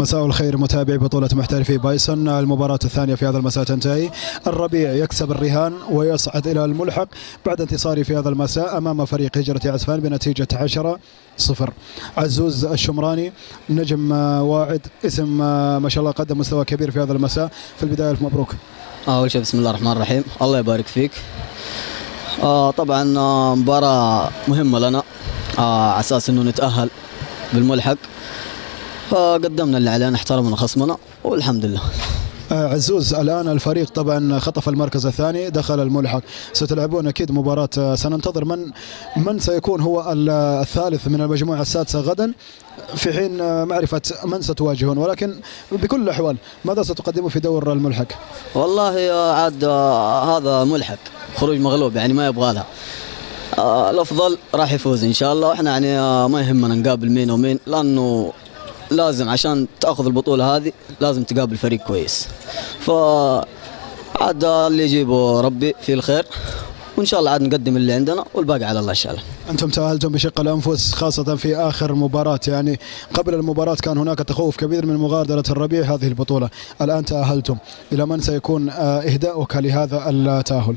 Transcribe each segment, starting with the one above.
مساء الخير متابعي بطولة محترفي بايسون. المباراة الثانية في هذا المساء تنتهي. الربيع يكسب الرهان ويصعد إلى الملحق بعد انتصاره في هذا المساء أمام فريق هجرة عسفان بنتيجة 10-0. عزوز الشمراني نجم واعد، اسم ما شاء الله قدم مستوى كبير في هذا المساء. في البداية ألف مبروك. أول شيء بسم الله الرحمن الرحيم، الله يبارك فيك. طبعا مباراة مهمة لنا على أساس إنه نتأهل بالملحق، فقدمنا اللي علينا، احترمنا خصمنا والحمد لله. عزوز الآن الفريق طبعا خطف المركز الثاني، دخل الملحق، ستلعبون أكيد مباراة، سننتظر من سيكون هو الثالث من المجموعة السادسة غدا في حين معرفة من ستواجهون، ولكن بكل الأحوال ماذا ستقدموا في دور الملحق؟ والله عاد هذا ملحق، خروج مغلوب يعني ما يبغى لها. الأفضل راح يفوز إن شاء الله، وإحنا يعني ما يهمنا نقابل مين ومين، لأنه لازم عشان تأخذ البطولة هذه لازم تقابل فريق كويس، فعاد اللي يجيبه ربي فيه الخير، وإن شاء الله عاد نقدم اللي عندنا والباقي على الله إن شاء الله. أنتم تأهلتم بشق الأنفس خاصة في آخر مباراة، يعني قبل المباراة كان هناك تخوف كبير من مغادرة الربيع هذه البطولة، الآن تأهلتم، إلى من سيكون إهداؤك لهذا التأهل؟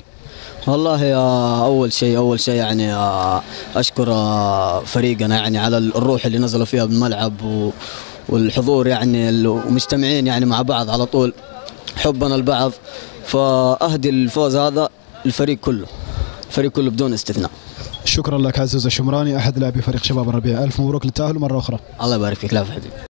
والله أول شيء يعني أشكر فريقنا يعني على الروح اللي نزلوا فيها بالملعب والحضور يعني ومجتمعين يعني مع بعض على طول، حبنا البعض، فأهدي الفوز هذا الفريق كله بدون استثناء. شكرا لك عزوز الشمراني أحد لاعبي فريق شباب الربيع، ألف مبروك للتأهل مرة أخرى. الله يبارك فيك. لا حبيبي.